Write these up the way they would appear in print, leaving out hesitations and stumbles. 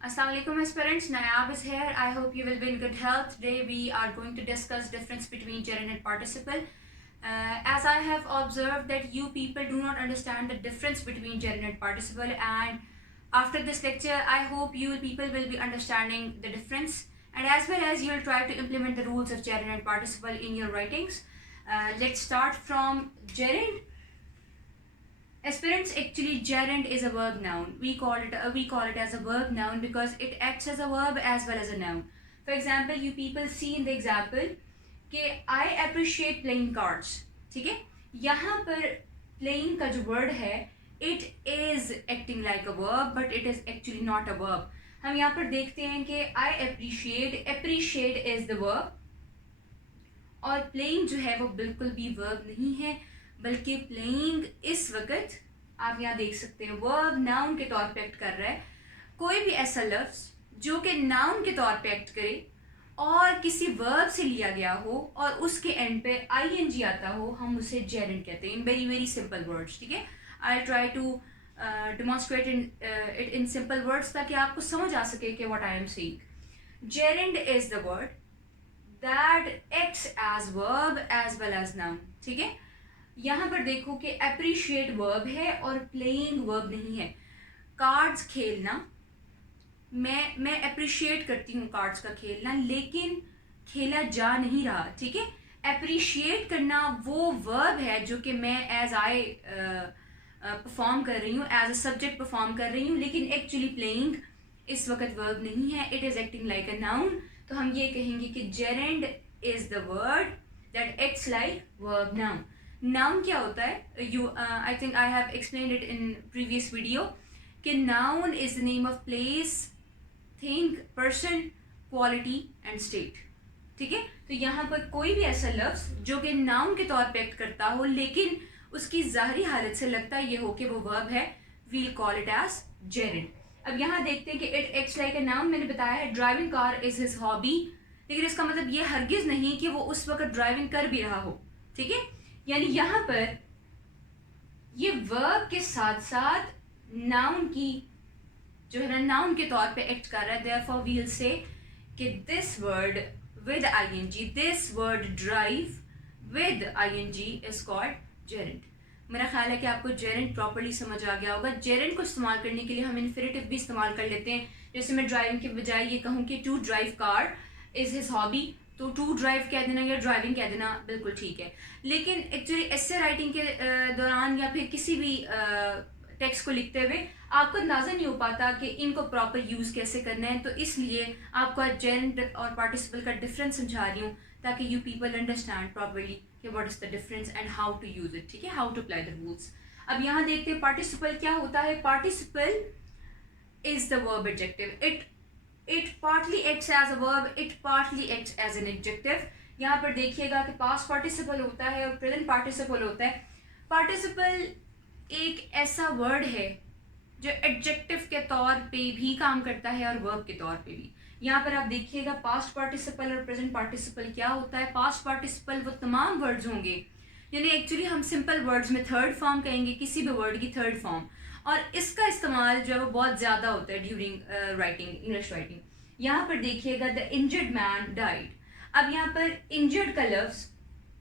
Assalamualaikum aspirants, Nayab is here. I hope you will be in good health. Today we are going to discuss difference between gerund and participle. As I have observed that you people do not understand the difference between gerund and participle, and after this lecture I hope you people will be understanding the difference, and as well as you will try to implement the rules of gerund and participle in your writings. Let's start from gerund. Aspirants, actually gerund is a verb noun. We call it as a verb noun because it acts as a verb as well as a noun. For example, you people see in the example कि I appreciate playing cards. ठीक है, यहाँ पर playing का जो word है it is acting like a verb but it is actually not a verb. हम यहाँ पर देखते हैं कि I appreciate is the verb और playing जो है वो बिल्कुल भी verb नहीं है, बल्कि प्लेइंग इस वक्त आप यहाँ देख सकते हैं वर्ब नाउन के तौर पे एक्ट कर रहा है. कोई भी ऐसा लफ्ज जो कि नाउन के तौर पे एक्ट करे और किसी वर्ब से लिया गया हो और उसके एंड पे आईएनजी आता हो, हम उसे जेरेंड कहते हैं. In very very simple words. ठीक है, I try to demonstrate it in simple words ताकि आपको समझ आ सके कि what I am saying. Gerund is the word that acts as verb as well as noun. ठीक है, यहाँ पर देखो कि अप्रिशिएट वर्ब है और प्लेइंग वर्ब नहीं है. कार्ड्स खेलना, मैं अप्रिशिएट करती हूँ कार्ड्स का खेलना, लेकिन खेला जा नहीं रहा. ठीक है, अप्रिशिएट करना वो वर्ब है जो कि मैं एज आई परफॉर्म कर रही हूँ, एज अ सब्जेक्ट परफॉर्म कर रही हूँ, लेकिन एक्चुअली प्लेइंग इस वक्त वर्ब नहीं है. It is acting like a noun. तो हम ये कहेंगे कि gerund is the word that acts like verb noun. Noun क्या होता है? I think I have explained it in previous video कि noun is the name of place, thing, person, quality and state. ठीक है, तो यहाँ पर कोई भी ऐसा लफ्ज जो कि नाउन के तौर पे एक्ट करता हो लेकिन उसकी ज़ाहरी हालत से लगता ये हो कि वो वर्ब है, we'll call it as gerund. अब यहाँ देखते हैं कि it acts like a noun. मैंने बताया है driving car is his hobby, लेकिन इसका मतलब ये हरगिज नहीं कि वो उस वक्त ड्राइविंग कर भी रहा हो. ठीक है, यानी यहाँ पर ये वर्ब के साथ साथ नाउन की जो है ना नाउन के तौर पे एक्ट कर रहा है. देयरफॉर वी विल से कि this word with ING, this word drive with ING is called gerund. मेरा ख्याल है कि आपको जेरेंड प्रॉपर्ली समझ आ गया होगा. जेरेंड को इस्तेमाल करने के लिए हम इन्फिनेटिव भी इस्तेमाल कर लेते हैं. जैसे मैं ड्राइविंग के बजाय ये कहूँ कि to drive car is his hobby, तो टू ड्राइव कह देना या ड्राइविंग कह देना बिल्कुल ठीक है. लेकिन एक्चुअली एसे राइटिंग के दौरान या फिर किसी भी टेक्स्ट को लिखते हुए आपको अंदाज़ा नहीं हो पाता कि इनको प्रॉपर यूज़ कैसे करना है. तो इसलिए आपको जेरेंड और पार्टिसिपल का डिफरेंस समझा रही हूँ ताकि यू पीपल अंडरस्टैंड प्रॉपरली कि what is the difference and how to use it. ठीक है, how to apply the rules. अब यहाँ देखते हैं पार्टिसिपल क्या होता है. Participle is the verb adjective. It partly acts as a verb, it partly acts as an adjective. यहाँ पर देखिएगा कि past participle होता है और present participle होता है. Participle एक ऐसा word है जो adjective के तौर पे भी काम करता है और verb के तौर पे भी. यहाँ पर आप देखिएगा past participle और present participle क्या होता है. past participle वो तमाम words होंगे, यानी एक्चुअली हम सिंपल वर्ड्स में थर्ड फॉर्म कहेंगे किसी भी वर्ड की थर्ड फॉर्म, और इसका इस्तेमाल जो है वो बहुत ज़्यादा होता है ड्यूरिंग राइटिंग, इंग्लिश राइटिंग. यहाँ पर देखिएगा द इंजर्ड मैन डाइड. अब यहाँ पर इंजर्ड का लफ्ज़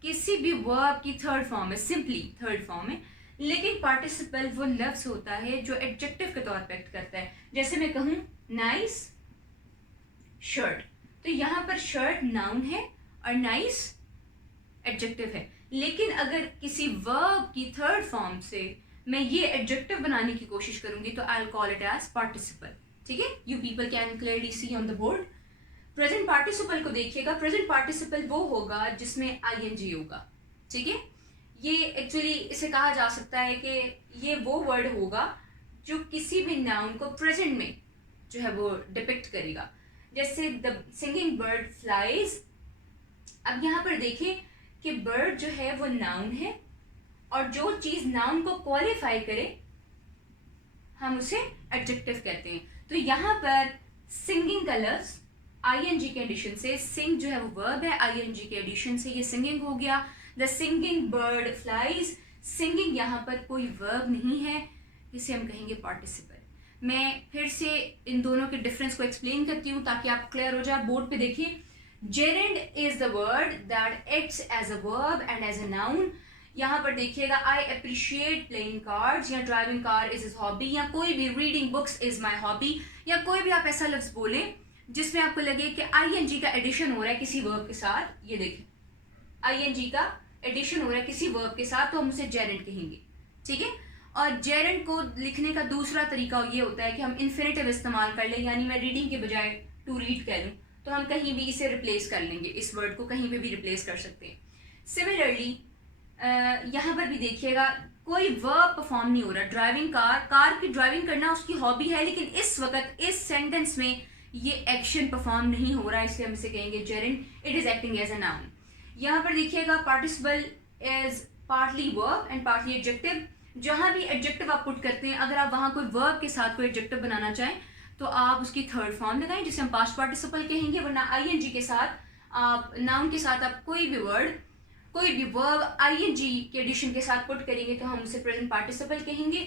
किसी भी वर्ब की थर्ड फॉर्म है, सिंपली थर्ड फॉर्म है, लेकिन पार्टिसिपल वो लफ्ज़ होता है जो एडजेक्टिव के तौर पर एक्ट करता है. जैसे मैं कहूँ नाइस शर्ट, तो यहाँ पर शर्ट नाउन है और नाइस एडजेक्टिव है. लेकिन अगर किसी वर्ब की थर्ड फॉर्म से मैं ये एडजेक्टिव बनाने की कोशिश करूंगी तो I will call it as participle. ठीक है, you people can clearly see on the board. Present participle को देखिएगा. प्रेजेंट पार्टिसिपल वो होगा जिसमें आईएनजी होगा. ठीक है, ये एक्चुअली इसे कहा जा सकता है कि ये वो वर्ड होगा जो किसी भी नाउन को प्रेजेंट में जो है वो डिपिक्ट करेगा. जैसे द सिंगिंग बर्ड फ्लाइज. अब यहाँ पर देखें कि बर्ड जो है वो नाउन है और जो चीज़ नाउन को क्वालिफाई करे हम उसे एडजेक्टिव कहते हैं. तो यहाँ पर सिंगिंग का लफ्ज़ आईएनजी के एडिशन से, सिंग जो है वो वर्ब है, आईएनजी के एडिशन से ये सिंगिंग हो गया. The singing bird flies. Singing यहाँ पर कोई वर्ब नहीं है, इसे हम कहेंगे पार्टिसिपल. मैं फिर से इन दोनों के डिफरेंस को एक्सप्लेन करती हूँ ताकि आप क्लियर हो जाए। बोर्ड पे देखिए, gerund is the word that acts as a verb and as a noun। यहाँ पर देखिएगा, आई अप्रिशिएट प्लेइंग कार्ड्स या driving car is his hobby या कोई भी reading books is my hobby या कोई भी आप ऐसा लफ्ज बोलें जिसमें आपको लगे कि ING का एडिशन हो रहा है किसी वर्ब के साथ। ये देखें, ING का एडिशन हो रहा है किसी वर्ब के साथ, तो हम उसे gerund कहेंगे, ठीक है। और gerund को लिखने का दूसरा तरीका ये होता है कि हम इन्फिनेटिव इस्तेमाल कर लें, यानी मैं रीडिंग के बजाय टू रीड कह लूँ तो हम कहीं भी इसे रिप्लेस कर लेंगे, इस वर्ड को कहीं पे भी रिप्लेस कर सकते हैं। सिमिलरली यहाँ पर भी देखिएगा, कोई वर्ब परफॉर्म नहीं हो रहा। ड्राइविंग कार की ड्राइविंग करना उसकी हॉबी है, लेकिन इस वक्त इस सेंटेंस में ये एक्शन परफॉर्म नहीं हो रहा, इसलिए हम इसे कहेंगे gerund, it is acting as a noun. यहाँ पर देखिएगा, participle is partly verb and partly adjective. जहाँ भी एडजेक्टिव आप पुट करते हैं, अगर आप वहाँ कोई वर्ब के साथ कोई एडजेक्टिव बनाना चाहें तो आप उसकी थर्ड फॉर्म लगाएं, जिसे हम पास्ट पार्टिसिपल कहेंगे, वरना ING के साथ आप नाउन के साथ आप कोई भी वर्ब ING के एडिशन के साथ पुट करेंगे तो हम उसे प्रेजेंट पार्टिसिपल कहेंगे।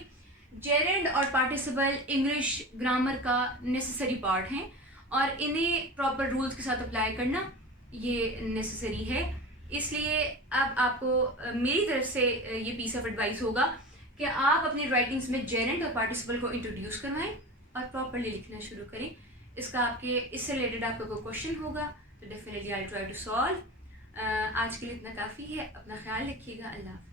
gerund और पार्टिसिपल इंग्लिश ग्रामर का नेसेसरी पार्ट हैं और इन्हें प्रॉपर रूल्स के साथ अप्लाई करना ये नेसेसरी है। इसलिए अब आपको मेरी तरफ से ये पीस ऑफ एडवाइस होगा कि आप अपनी राइटिंग्स में gerund और पार्टिसिपल को इंट्रोड्यूस करवाएं और प्रॉपरली लिखना शुरू करें। इससे रिलेटेड आपका कोई क्वेश्चन होगा तो definitely I try to solve. आज के लिए इतना काफ़ी है, अपना ख्याल रखिएगा, अल्लाह हाफ़िज़।